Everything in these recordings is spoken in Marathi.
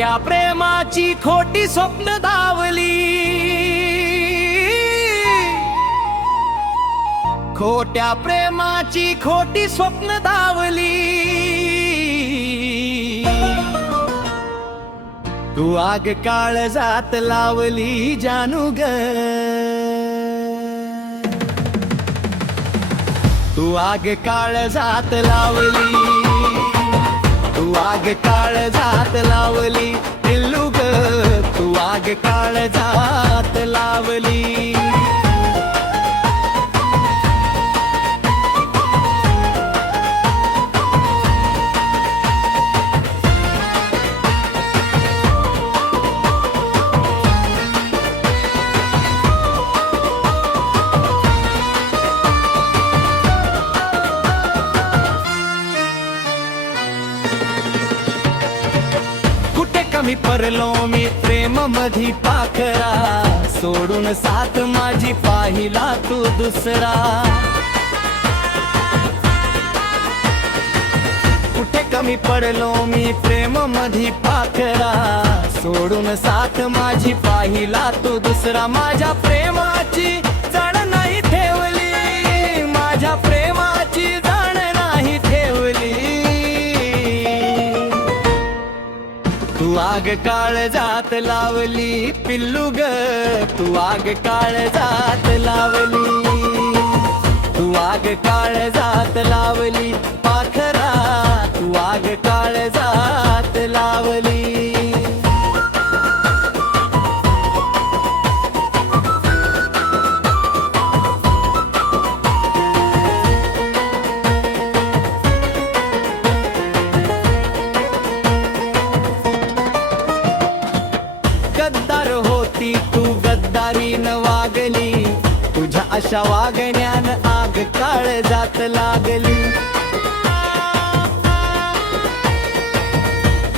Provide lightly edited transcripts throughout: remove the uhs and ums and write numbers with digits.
खोट्या प्रेमाची खोटी स्वप्न धावली, खोट्या प्रेमाची खोटी स्वप्न धावली। तू आग काळजात लावली जानू ग, तू आग काळजात लावली, तू आग काळजात लावली पिल्लू ग, तू आग काळजात लावली। कमी परलो मी प्रेम मधी पाखरा, सोडून साथ माझी पाहिला तू दुसरा। कुठे कमी पडलो मी प्रेम मधी पाखरा, सोडून साथ माझी पाहिला तू दुसरा। माझ्या प्रेमाची जाण नाही ठेवली, माझ्या प्रेमाची जाण नाही ठेवली। तू आग काळजात लावली पिल्लू ग, तू आग काळजात लावली, तू आग काळजात लावली पाखरा, तू आग काळजात लावली। गद्दार होती तू गद्दारीन वागली, तुझ्या अशा वागण्यान आग काळजात लागली।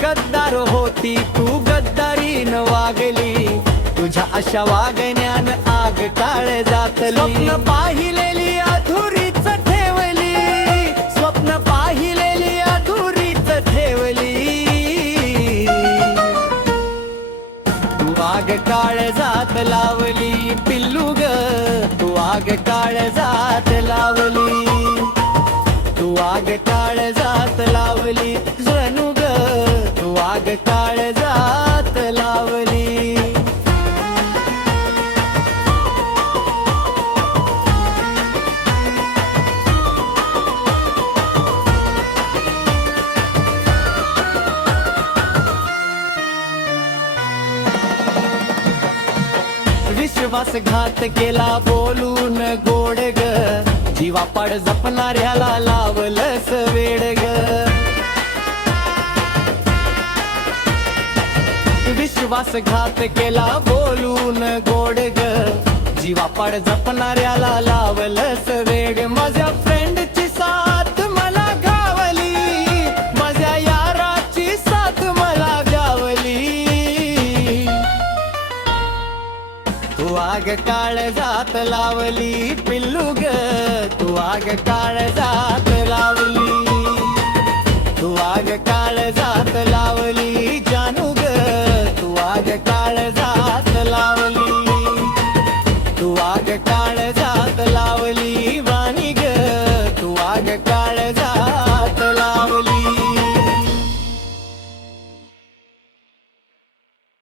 गद्दार होती तू गद्दारीन वागली, तुझ्या अशा वागण्यान आग काळजात लागली। स्वप्न पाहिलेली अधुरीच ठेवली, स्वप्न पाहिलेली अधुरीच ठेवली। आग काळजात लावली पिल्लू ग, तू आग काळजात लावली, तू आग काळजात लावली जनू ग, तू आग काळजात लावली। विश्वासघात केला बोलून गोड ग, जीवापाड जपणाऱ्याला लावलंस वेड ग। विश्वासघात केला बोलून गोड ग, जीवापाड जपणाऱ्याला लावलंस वेड। माझ्या फ्रेंडची साथ मला गावली, माझ्या याराची साथ मला गावली। तू आग काळजात लावली पिल्लू ग, तू आग काळजात